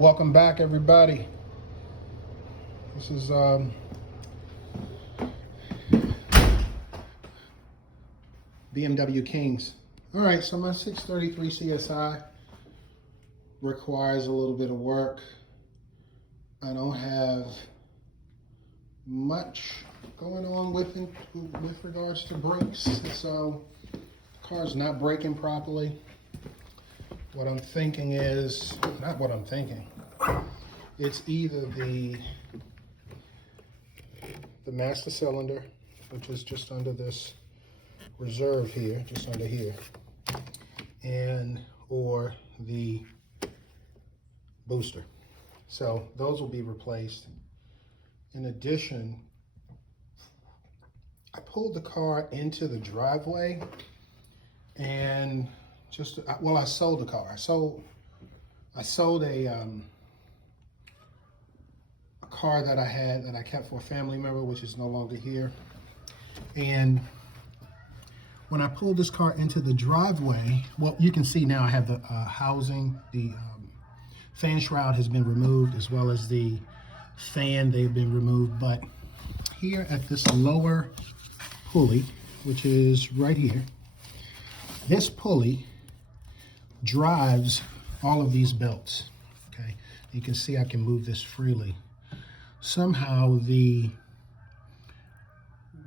Welcome back, everybody. This is BMW Kings. All right, so my 633 CSI requires a little bit of work. I don't have much going on with regards to brakes, so the car's not braking properly. What I'm thinking is, not what I'm thinking, it's either the master cylinder, which is just under this reserve here, just under here, or the booster. So those will be replaced. In addition, I pulled the car into the driveway and I sold the car. I sold a car that I kept for a family member, which is no longer here. And when I pulled this car into the driveway, well, you can see now I have the housing, the fan shroud has been removed, as well as the fan, they've been removed. But here at this lower pulley, which is right here, this pulley drives all of these belts. Okay, you can see I can move this freely. Somehow the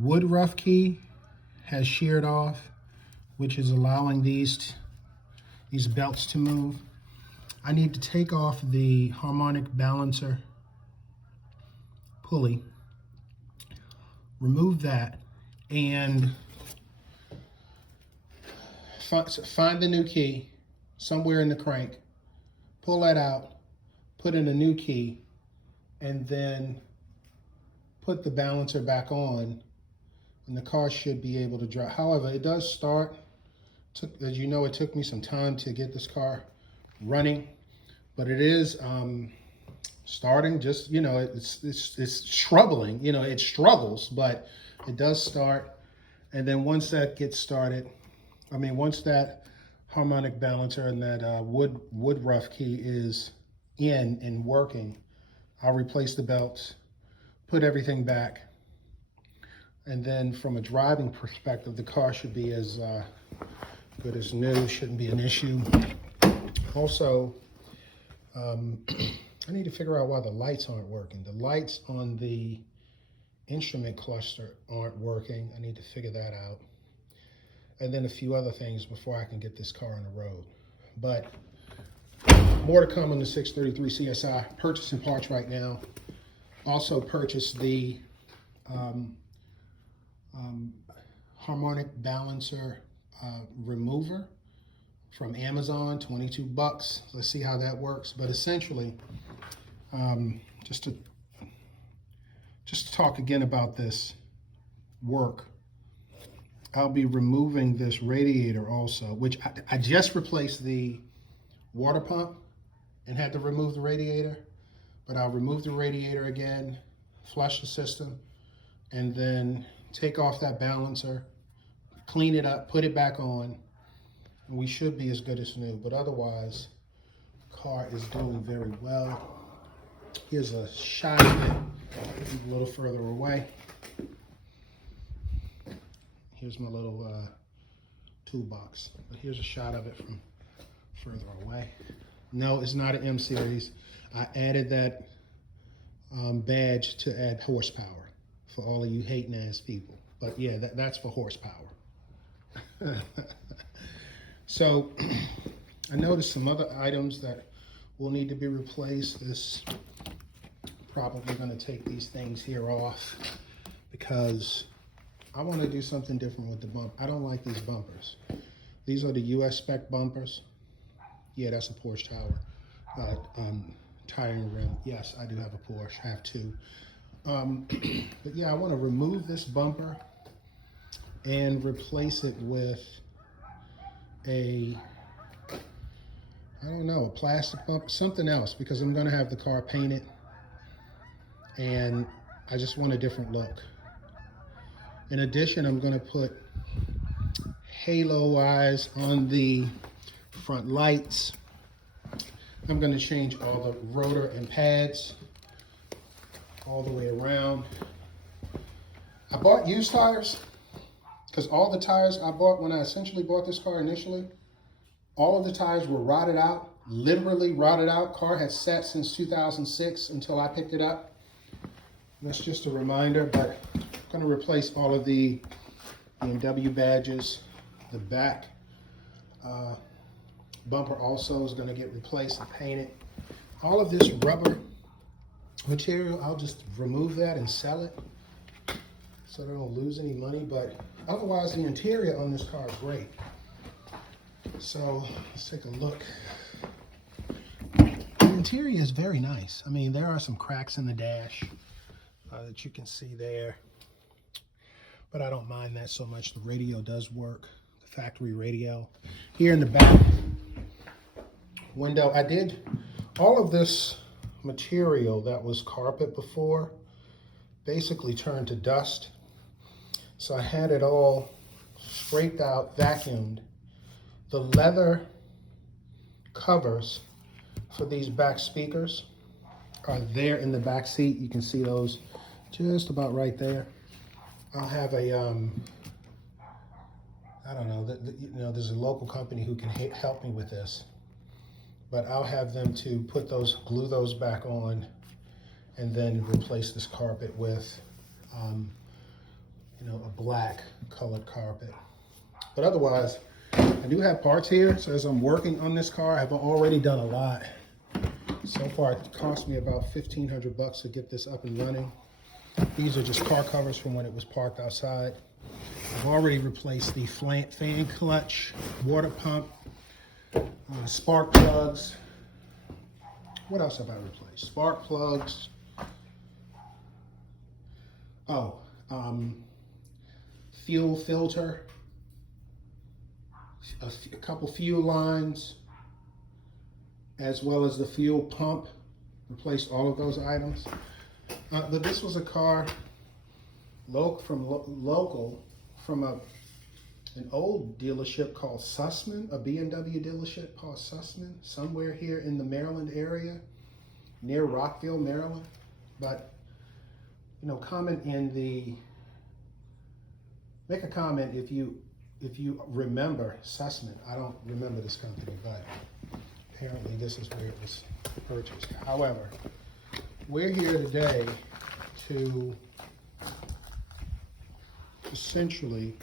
wood rough key has sheared off, which is allowing these belts to move. I need to take off the harmonic balancer pulley, remove that, and find the new key somewhere in the crank, pull that out, put in a new key, and then put the balancer back on, and the car should be able to drive. However, it does start. As you know, it took me some time to get this car running, but it is starting. Just, you know, it's troubling. You know, it struggles, but it does start. And then once that gets started, once that harmonic balancer and that wood rough key is in and working, I'll replace the belts, put everything back, and then from a driving perspective, the car should be as good as new, shouldn't be an issue. Also, I need to figure out why the lights aren't working. The lights on the instrument cluster aren't working. I need to figure that out. And then a few other things before I can get this car on the road. But more to come on the 633 CSI. Purchasing parts right now. Also purchased the harmonic balancer remover from Amazon, 22 bucks. Let's see how that works. But essentially, just to talk again about this work, I'll be removing this radiator also, which I just replaced the water pump and had to remove the radiator, but I'll remove the radiator again, flush the system, and then take off that balancer, clean it up, put it back on, and we should be as good as new. But otherwise, the car is doing very well. Here's a shot of it a little further away. Here's my little toolbox, but here's a shot of it from further away. No, it's not an M series. I added that badge to add horsepower for all of you hating ass people. But yeah, that's for horsepower. So I noticed some other items that will need to be replaced. This probably going to take these things here off because I want to do something different with the bump. I don't like these bumpers. These are the US spec bumpers. Yeah, that's a Porsche tower. Tire and rim. Yes, I do have a Porsche. I have two. But yeah, I want to remove this bumper and replace it with a plastic bumper, something else, because I'm going to have the car painted and I just want a different look. In addition, I'm going to put halo eyes on the front lights. I'm going to change all the rotor and pads all the way around. I bought used tires because all the tires I bought when I essentially bought this car initially, all of the tires were rotted out, literally rotted out. Car had sat since 2006 until I picked it up. That's just a reminder, but I'm going to replace all of the BMW badges. The back bumper also is going to get replaced and painted. All of this rubber material, I'll just remove that and sell it so I don't lose any money, but otherwise the interior on this car is great. So let's take a look. The interior is very nice. I mean, there are some cracks in the dash that you can see there, but I don't mind that so much. The radio does work, the factory radio. Here in the back window, I did all of this material that was carpet before basically turned to dust. So I had it all scraped out, vacuumed. The leather covers for these back speakers are there in the back seat. You can see those just about right there. I'll have a, I don't know, you know, there's a local company who can help me with this, but I'll have them to put those, glue those back on, and then replace this carpet with, you know, a black colored carpet. But otherwise, I do have parts here, so as I'm working on this car, I've already done a lot. So far, it cost me about $1,500 to get this up and running. These are just car covers from when it was parked outside. I've already replaced the fan clutch, water pump, spark plugs. What else have I replaced? Spark plugs. Oh, fuel filter, a couple fuel lines, as well as the fuel pump. Replaced all of those items. But this was a car local from an old dealership called Sussman, a BMW dealership called Sussman, somewhere here in the Maryland area, near Rockville, Maryland. But, you know, make a comment if you remember Sussman. I don't remember this company, but apparently this is where it was purchased. However, we're here today to essentially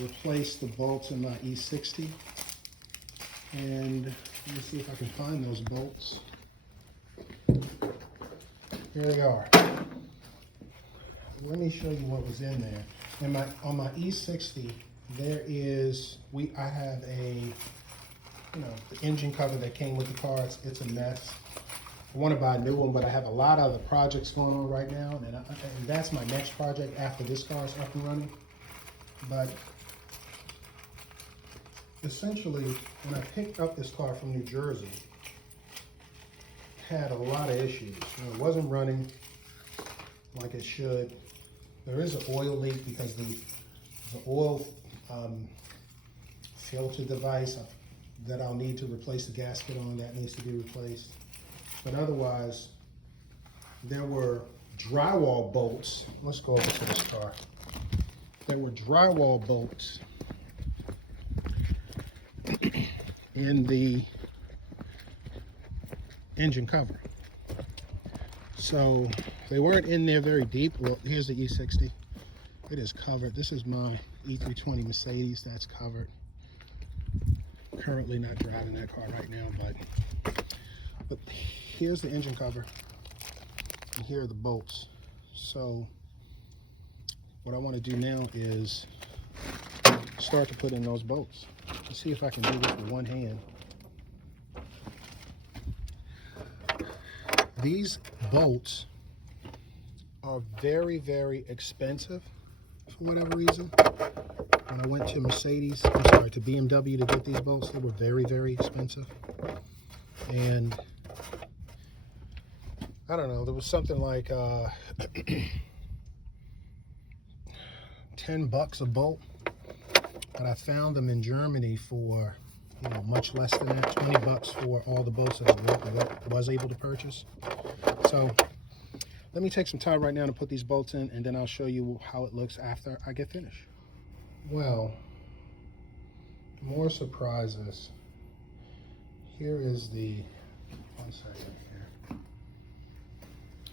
replace the bolts in my E60. And let me see if I can find those bolts. Here they are. Let me show you what was in there. On my E60, there is, I have a, you know, the engine cover that came with the car. It's a mess. I want to buy a new one, but I have a lot of other projects going on right now, and that's my next project after this car is up and running. But essentially, when I picked up this car from New Jersey, it had a lot of issues. You know, it wasn't running like it should. There is an oil leak because the oil filter device that I'll need to replace the gasket on, that needs to be replaced. But otherwise, there were drywall bolts. Let's go over to this car. There were drywall bolts in the engine cover. So they weren't in there very deep. Well, here's the E60. It is covered. This is my E320 Mercedes. That's covered. Currently not driving that car right now, but here's the engine cover, and here are the bolts. So what I want to do now is start to put in those bolts. Let's see if I can do this with one hand. These bolts are very, very expensive for whatever reason. When I went to to BMW to get these bolts, they were very, very expensive. And I don't know, there was something like $10 a bolt, but I found them in Germany for you know, much less than that, 20 bucks for all the bolts that I was able to purchase. So let me take some time right now to put these bolts in, and then I'll show you how it looks after I get finished. Well, more surprises. Here is the, one second here.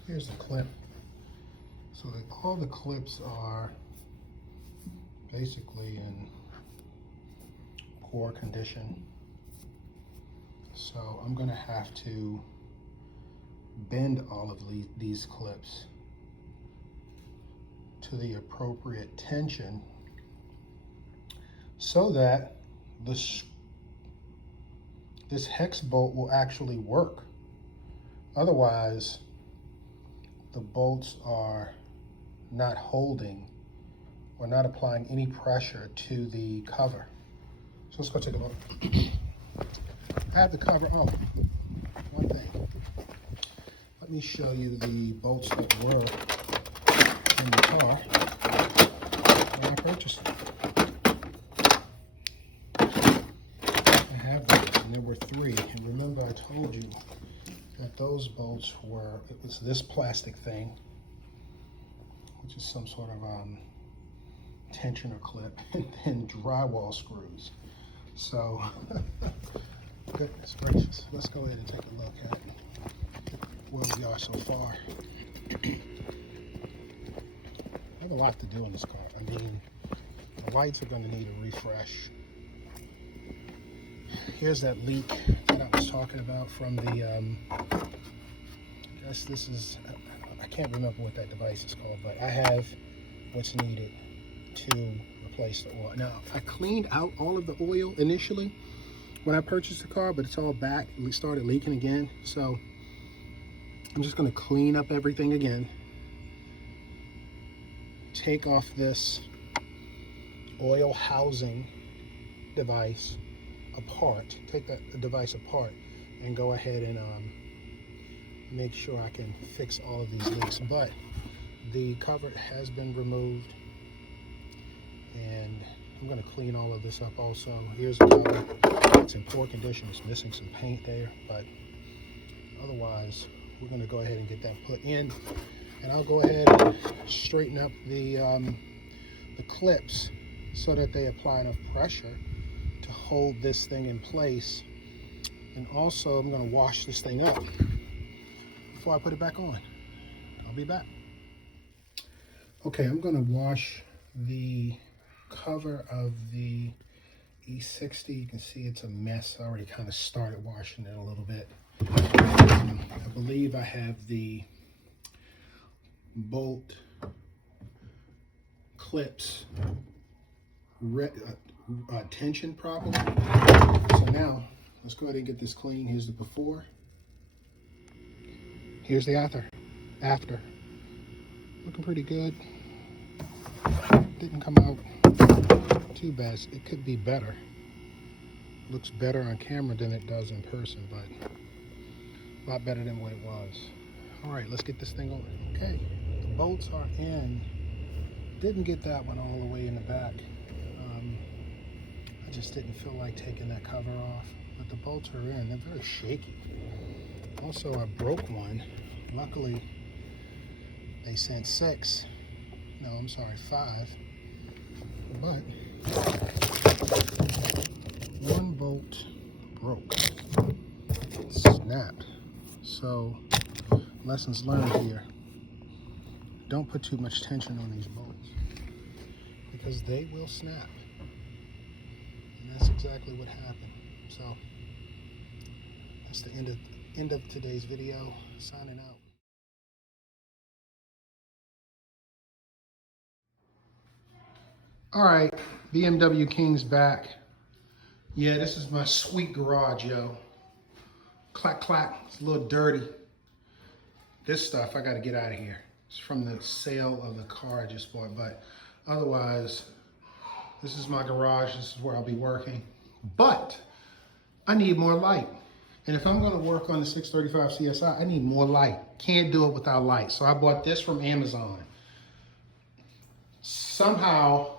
Here's the clip. So all the clips are basically in poor condition. So I'm gonna have to bend all of these clips to the appropriate tension so that this hex bolt will actually work. Otherwise, the bolts are not holding or not applying any pressure to the cover. So let's go take a look. I have the cover on. One thing. Let me show you the bolts that were in the car when I purchased it. I have those, and there were 3. And remember, I told you that those bolts were, it was this plastic thing, which is some sort of tensioner clip, and then drywall screws. So, goodness gracious. Let's go ahead and take a look at where we are so far. I have a lot to do in this car. I mean, the lights are going to need a refresh. Here's that leak that I was talking about from the, I guess this is, I can't remember what that device is called, but I have what's needed to replace the oil. Now, I cleaned out all of the oil initially when I purchased the car, but it's all back. It started leaking again. So I'm just going to clean up everything again. Take off this oil housing device apart. Take that device apart and go ahead and make sure I can fix all of these leaks. But the cover has been removed, and I'm going to clean all of this up also. Here's the cover. It's in poor condition. It's missing some paint there, but otherwise we're going to go ahead and get that put in, and I'll go ahead and straighten up the clips so that they apply enough pressure to hold this thing in place. And also I'm going to wash this thing up before I put it back on. I'll be back. Okay, I'm going to wash the cover of the E60. You can see it's a mess. I already kind of started washing it a little bit. I believe I have the bolt clips tension properly. So now let's go ahead and get this clean. Here's the before. Here's the after. Looking pretty good. Didn't come out too bad. It could be better. Looks better on camera than it does in person, but a lot better than what it was. All right, let's get this thing over. Okay, the bolts are in. Didn't get that one all the way in the back. I just didn't feel like taking that cover off, but the bolts are in. They're very shaky. Also, I broke one. Luckily, they sent 6. No, I'm sorry, 5. But one bolt broke. It snapped. So, lessons learned here. Don't put too much tension on these bolts because they will snap. And that's exactly what happened. So, that's the end of today's video. Signing out. All right, BMW King's back. Yeah, this is my sweet garage, yo. Clack, clack, it's a little dirty. This stuff, I gotta get out of here. It's from the sale of the car I just bought, but otherwise, this is my garage. This is where I'll be working. But I need more light. And if I'm gonna work on the 635 CSI, I need more light. Can't do it without light. So I bought this from Amazon. Somehow,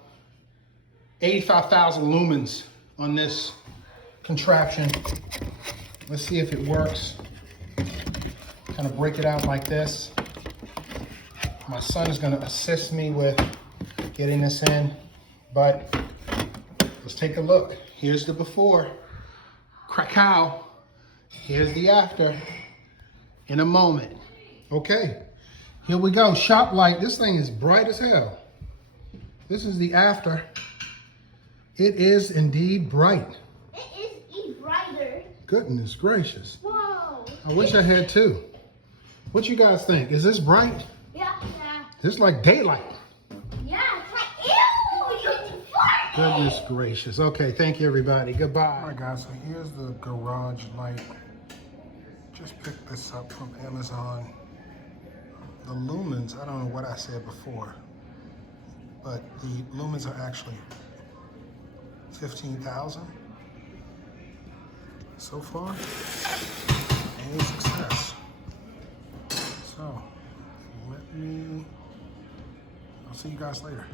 85,000 lumens on this contraption. Let's see if it works. Kind of break it out like this. My son is going to assist me with getting this in, but let's take a look. Here's the before. Krakow. Here's the after in a moment. Okay, here we go. Shop light. This thing is bright as hell. This is the after. It is indeed bright. It is even brighter. Goodness gracious. Whoa. I wish I had two. What you guys think? Is this bright? Yeah. This is like daylight. Yeah, it's like, ew, you farted. Goodness gracious. Okay, thank you everybody. Goodbye. All right guys, so here's the garage light. Just picked this up from Amazon. The lumens, I don't know what I said before, but the lumens are actually 15,000 so far. Any success. So, I'll see you guys later.